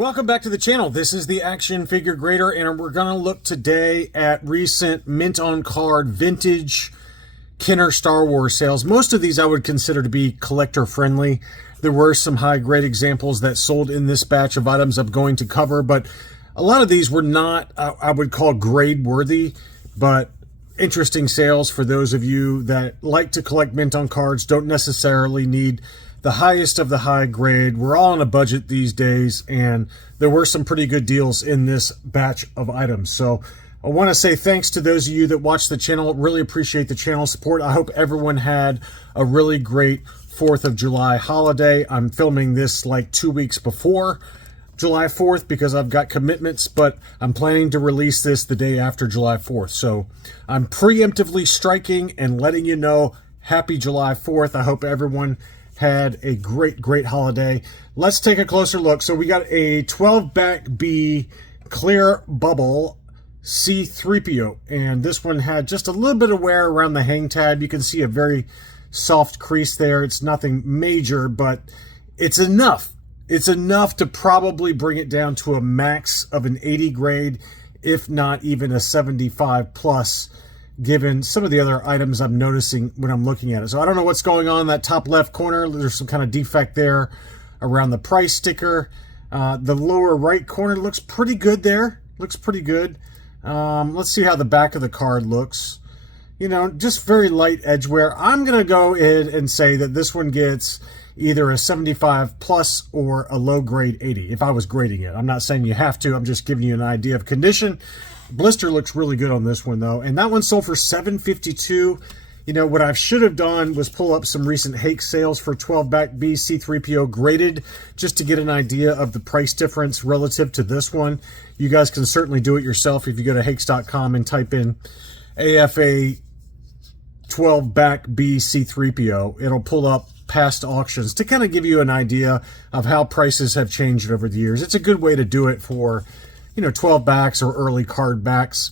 Welcome back to the channel. This is the Action Figure Grader, and we're going to look today at recent mint on card vintage Kenner Star Wars sales. Most of these I would consider to be collector friendly. There were some high grade examples that sold in this batch of items I'm going to cover, but a lot of these were not, I would call grade worthy, but interesting sales for those of you that like to collect mint on cards, don't necessarily need the highest of the high grade. We're all on a budget these days, and there were some pretty good deals in this batch of items. So I want to say thanks to those of you that watch the channel. Really appreciate the channel support. I hope everyone had a really great 4th of July holiday. I'm filming this like 2 weeks before July 4th because I've got commitments, but I'm planning to release this the day after July 4th. So I'm preemptively striking and letting you know happy July 4th. I hope everyone had a great holiday. Let's take a closer look. So we got a 12 back B clear bubble C3PO, and this one had just a little bit of wear around the hang tab. You can see a very soft crease there. It's nothing major, but it's enough. It's enough to probably bring it down to a max of an 80 grade, if not even a 75 plus, given some of the other items I'm noticing when I'm looking at it. So I don't know what's going on in that top left corner. There's some kind of defect there around the price sticker. The lower right corner looks pretty good there. Looks pretty good. Let's see how the back of the card looks. You know, just very light edge wear. I'm going to go ahead and say that this one gets either a 75 plus or a low grade 80 if I was grading it. I'm not saying you have to. I'm just giving you an idea of condition. Blister looks really good on this one though, and that one sold for $7.52. You know, what I should have done was pull up some recent Hake sales for 12 back B C3PO graded, just to get an idea of the price difference relative to this one. You guys can certainly do it yourself if you go to hakes.com and type in AFA 12 back B C3PO. It'll pull up past auctions to kind of give you an idea of how prices have changed over the years. It's a good way to do it for, you know, 12 backs or early card backs.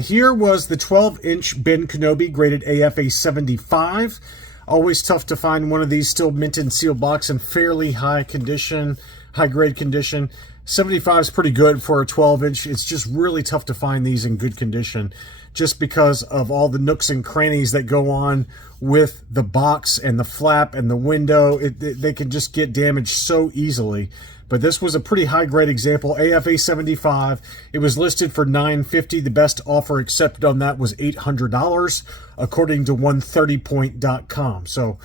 Here was the 12-inch Ben Kenobi graded AFA 75. Always tough to find one of these still mint and sealed box in fairly high condition, high grade condition. 75 is pretty good for a 12-inch. It's just really tough to find these in good condition just because of all the nooks and crannies that go on with the box and the flap and the window. They can just get damaged so easily. But this was a pretty high-grade example, AFA 75. It was listed for $950. The best offer accepted on that was $800, according to 130point.com. So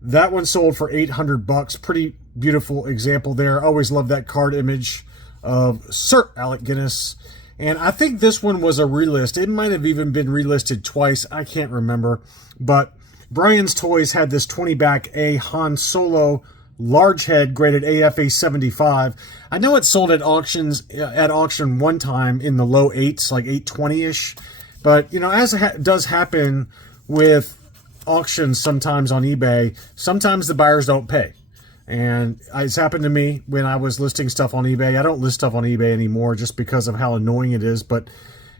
that one sold for $800. Pretty beautiful example there. Always love that card image of Sir Alec Guinness. And I think this one was a relist. It might have even been relisted twice. I can't remember. But Brian's Toys had this 20-back A Han Solo large head graded AFA 75. I know it sold at auction one time in the low 8s, like 820-ish. But, you know, as does happen with auctions sometimes on eBay, sometimes the buyers don't pay. And it's happened to me when I was listing stuff on eBay. I don't list stuff on eBay anymore just because of how annoying it is. But,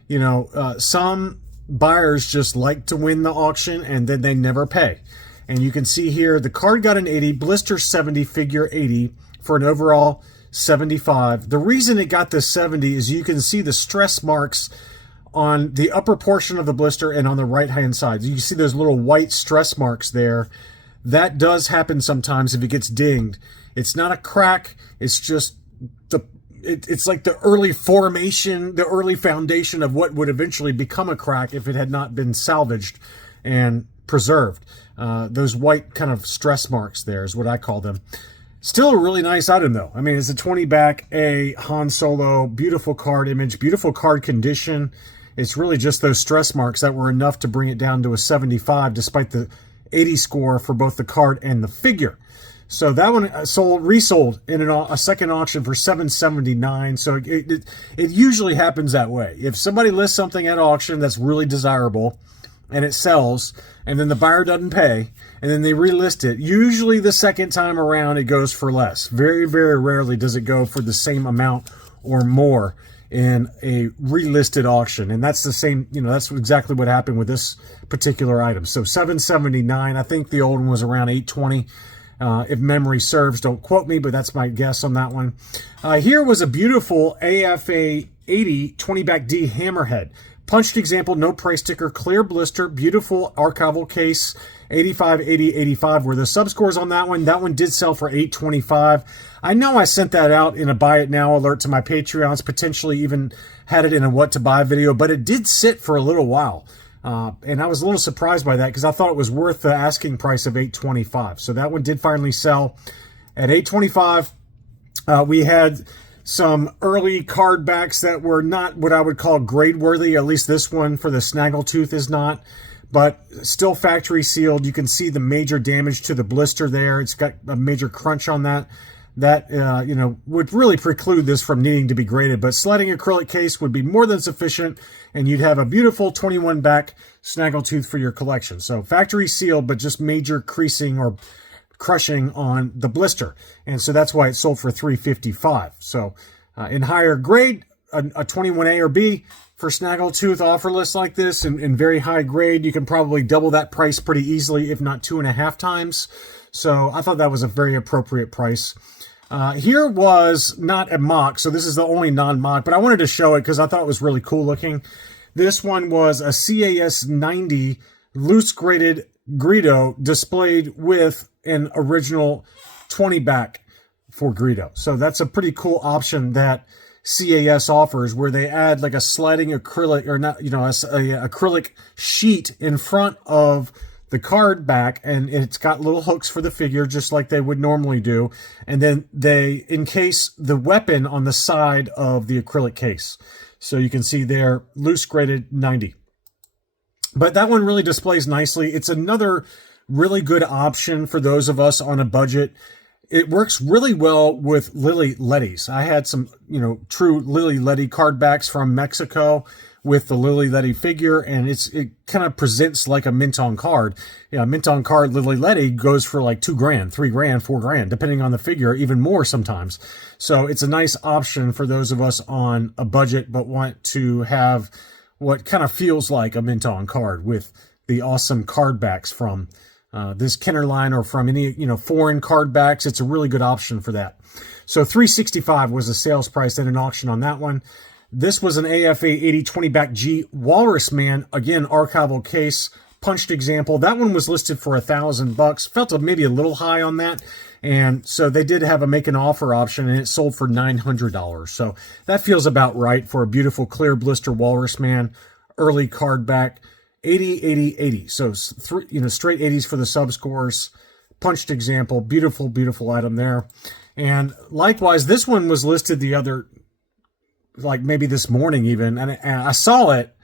you know, some buyers just like to win the auction and then they never pay. And you can see here, the card got an 80, blister 70, figure 80, for an overall 75. The reason it got this 70 is you can see the stress marks on the upper portion of the blister and on the right-hand side. You can see those little white stress marks there. That does happen sometimes if it gets dinged. It's not a crack. It's just it's like the early formation, the early foundation of what would eventually become a crack if it had not been salvaged and preserved. Those white kind of stress marks there is what I call them. Still a really nice item though. I mean, it's a 20 back A Han Solo, beautiful card image, beautiful card condition. It's really just those stress marks that were enough to bring it down to a 75 despite the 80 score for both the card and the figure. So that one resold in a second auction for $779. So it usually happens that way. If somebody lists something at auction that's really desirable and it sells, and then the buyer doesn't pay, and then they relist it, usually the second time around it goes for less. Very, very rarely does it go for the same amount or more in a relisted auction. And that's the same, you know, that's exactly what happened with this particular item. So $779. I think the old one was around $820. If memory serves, don't quote me, but that's my guess on that one. Here was a beautiful AFA 80 20-back D Hammerhead. Punched example, no price sticker, clear blister, beautiful archival case, 85, 80, 85 were the subscores on that one. That one did sell for $8.25. I know I sent that out in a buy it now alert to my Patreons, potentially even had it in a what to buy video, but it did sit for a little while. And I was a little surprised by that because I thought it was worth the asking price of $8.25. So that one did finally sell at $8.25. We had some early card backs that were not what I would call grade worthy. At least this one for the Snaggletooth is not, but still factory sealed. You can see the major damage to the blister there. It's got a major crunch on that. That, you know, would really preclude this from needing to be graded, but sliding acrylic case would be more than sufficient, and you'd have a beautiful 21 back Snaggletooth for your collection. So factory sealed, but just major creasing or crushing on the blister, and so that's why it sold for $3.55. So in higher grade, a 21A or B for Snaggletooth offer list like this, in very high grade, you can probably double that price pretty easily, if not 2.5 times. So I thought that was a very appropriate price. Here was not a mock, so this is the only non-mock, but I wanted to show it because I thought it was really cool looking. This one was a CAS 90 loose graded Greedo displayed with an original 20 back for Greedo. So that's a pretty cool option that CAS offers, where they add like a sliding acrylic, or not, you know, a acrylic sheet in front of the card back, and it's got little hooks for the figure just like they would normally do, and then they encase the weapon on the side of the acrylic case. So you can see there, loose graded 90. But that one really displays nicely. It's another really good option for those of us on a budget. It works really well with Lily Letties. I had some, you know, true Lily Letty card backs from Mexico with the Lily Letty figure, and it kind of presents like a mint on card. Yeah, mint on card Lily Letty goes for like $2 grand, $3 grand, $4 grand, depending on the figure, even more sometimes. So it's a nice option for those of us on a budget but want to have what kind of feels like a mint on card with the awesome card backs from this Kenner line, or from any, you know, foreign card backs. It's a really good option for that. So $365 was the sales price at an auction on that one. This was an AFA 80 20 back G Walrus Man, again archival case, punched example. That one was listed for $1,000. Felt maybe a little high on that, and so they did have a make an offer option, and it sold for $900. So that feels about right for a beautiful clear blister Walrus Man, early card back. 80, 80, 80. So, you know, straight 80s for the subscores. Punched example. Beautiful, beautiful item there. And likewise, this one was listed the other, like maybe this morning even. And I saw it,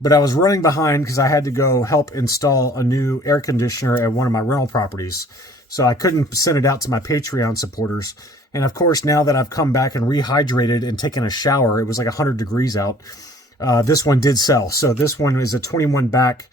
but I was running behind because I had to go help install a new air conditioner at one of my rental properties. So I couldn't send it out to my Patreon supporters. And of course, now that I've come back and rehydrated and taken a shower, it was like 100 degrees out. This one did sell. So this one is a 21 back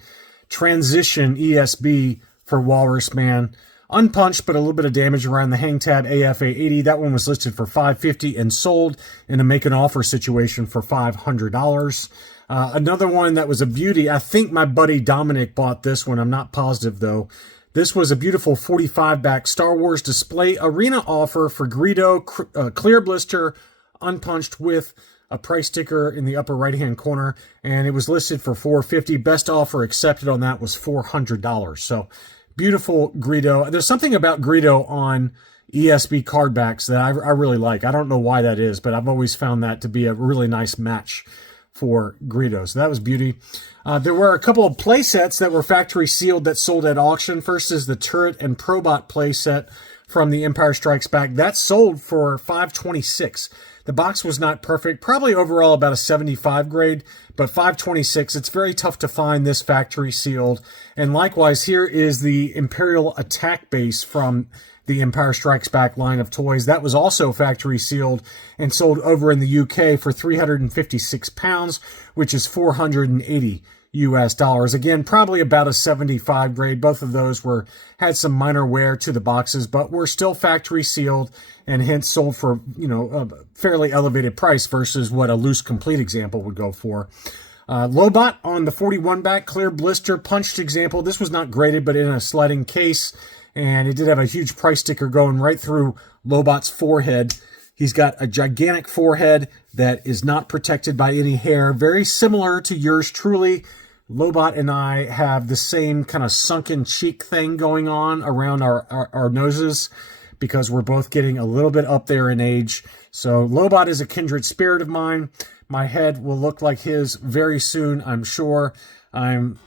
transition ESB for Walrus Man. Unpunched, but a little bit of damage around the hang tab, AFA 80. That one was listed for $550 and sold in a make an offer situation for $500. Another one that was a beauty. I think my buddy Dominic bought this one. I'm not positive though. This was a beautiful 45 back Star Wars display arena offer for Greedo, clear blister, unpunched with a price sticker in the upper right-hand corner, and it was listed for $450. Best offer accepted on that was $400. So beautiful Greedo. There's something about Greedo on ESB card backs that I really like. I don't know why that is, but I've always found that to be a really nice match for Greedo. So that was beauty. There were a couple of play sets that were factory sealed that sold at auction. First is the Turret and Probot play set from the Empire Strikes Back. That sold for $526. The box was not perfect, probably overall about a 75 grade, but $526. It's very tough to find this factory sealed. And likewise, here is the Imperial Attack Base from the Empire Strikes Back line of toys. That was also factory sealed and sold over in the UK for £356, which is $480 US. Again, probably about a 75 grade. Both of those had some minor wear to the boxes, but were still factory sealed and hence sold for, you know, a fairly elevated price versus what a loose complete example would go for. Lobot on the 41 back clear blister punched example. This was not graded, but in a sliding case. and it did have a huge price sticker going right through Lobot's forehead. He's got a gigantic forehead that is not protected by any hair, very similar to yours truly. Lobot and I have the same kind of sunken cheek thing going on around our noses because we're both getting a little bit up there in age. So Lobot is a kindred spirit of mine. My head will look like his very soon, I'm sure. I'm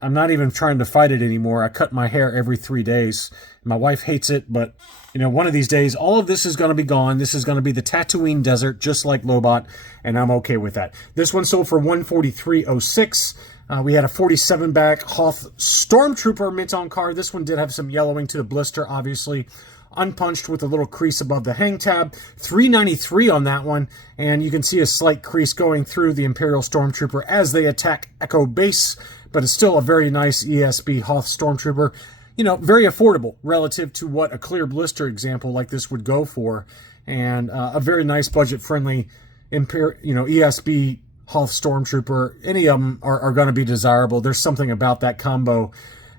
not even trying to fight it anymore. I cut my hair every 3 days. My wife hates it, but you know, one of these days, all of this is going to be gone. This is going to be the Tatooine desert, just like Lobot, and I'm okay with that. This one sold for $143.06. We had a 47 back Hoth Stormtrooper mint on card. This one did have some yellowing to the blister, obviously. Unpunched with a little crease above the hang tab. $393 on that one, and you can see a slight crease going through the Imperial Stormtrooper as they attack Echo Base, but it's still a very nice ESB Hoth Stormtrooper. You know, very affordable relative to what a clear blister example like this would go for, and a very nice budget-friendly ESB Hoth Stormtrooper. Any of them are going to be desirable. There's something about that combo,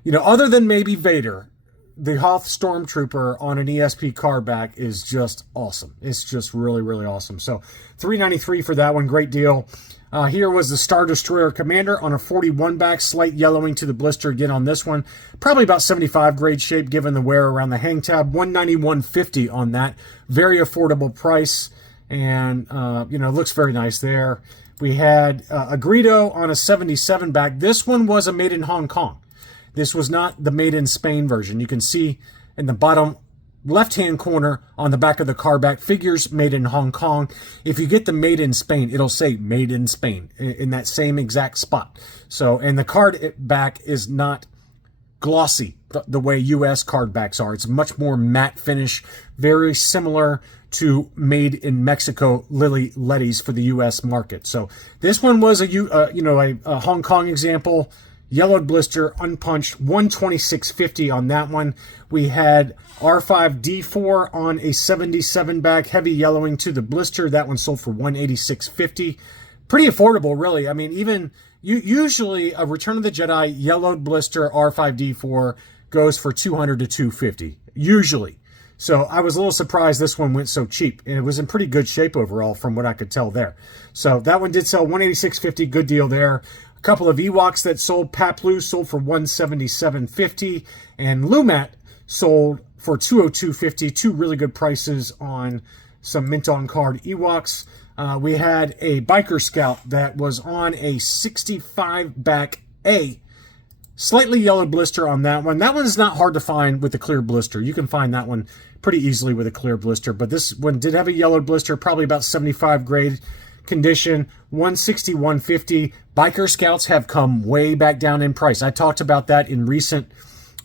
you know, other than maybe Vader. The Hoth Stormtrooper on an ESP card back is just awesome. It's just really, really awesome. So $393 for that one. Great deal. Here was the Star Destroyer Commander on a 41 back, slight yellowing to the blister again on this one. Probably about 75 grade shape given the wear around the hang tab. $191.50 on that. Very affordable price, and you know, looks very nice there. We had a Greedo on a 77 back. This one was a made in Hong Kong. This was not the made in Spain version. You can see in the bottom left-hand corner on the back of the car back, figures made in Hong Kong. If you get the made in Spain, it'll say made in Spain in that same exact spot. So, and the card back is not glossy the way US card backs are. It's much more matte finish, very similar to made in Mexico Lily Letty's for the US market. So this one was a Hong Kong example. Yellowed blister, unpunched, $126.50 on that one. We had R5D4 on a 77 back, heavy yellowing to the blister. That one sold for $186.50. Pretty affordable, really. I mean, even usually a Return of the Jedi yellowed blister R5D4 goes for $200 to $250, usually. So I was a little surprised this one went so cheap, and it was in pretty good shape overall from what I could tell there. So that one did sell $186.50, good deal there. Couple of Ewoks that sold. Paplu sold for $177.50, and Lumat sold for $202.50. Two really good prices on some mint on card Ewoks. We had a Biker Scout that was on a 65 back A. Slightly yellowed blister on that one. That one is not hard to find with a clear blister. You can find that one pretty easily with a clear blister, but this one did have a yellowed blister, probably about 75 grade condition. $161.50. Biker Scouts have come way back down in price. I talked about that in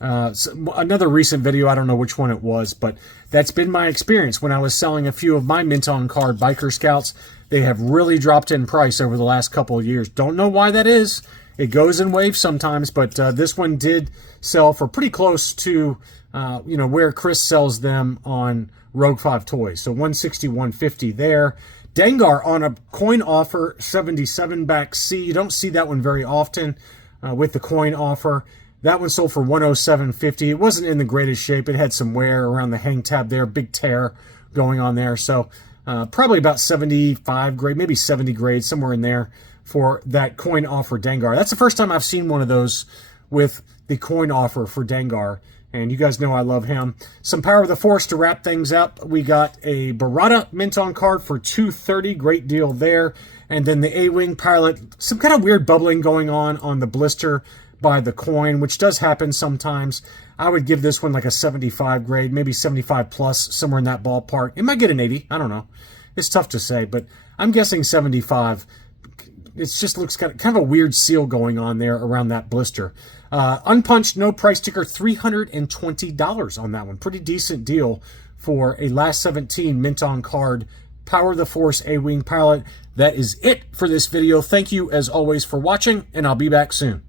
another recent video. I don't know which one it was, but that's been my experience when I was selling a few of my mint on card Biker Scouts. They have really dropped in price over the last couple of years. Don't know why that is. It goes in waves sometimes, but this one did sell for pretty close to where Chris sells them on Rogue 5 Toys. So $161.50 there. Dengar on a coin offer, 77 back C. You don't see that one very often with the coin offer. That one sold for $107.50. It wasn't in the greatest shape. It had some wear around the hang tab there, big tear going on there. So probably about 75 grade, maybe 70 grade, somewhere in there for that coin offer Dengar. That's the first time I've seen one of those with the coin offer for Dengar. And you guys know I love him. Some Power of the Force to wrap things up. We got a Barada mint on card for $230. Great deal there. And then the A-Wing pilot. Some kind of weird bubbling going on the blister by the coin, which does happen sometimes. I would give this one like a 75 grade, maybe 75 plus, somewhere in that ballpark. It might get an 80. I don't know. It's tough to say, but I'm guessing 75. It just looks kind of a weird seal going on there around that blister. Unpunched, no price sticker, $320 on that one. Pretty decent deal for a last 17 mint on card Power of the Force A-Wing pilot. That is it for this video. Thank you as always for watching, and I'll be back soon.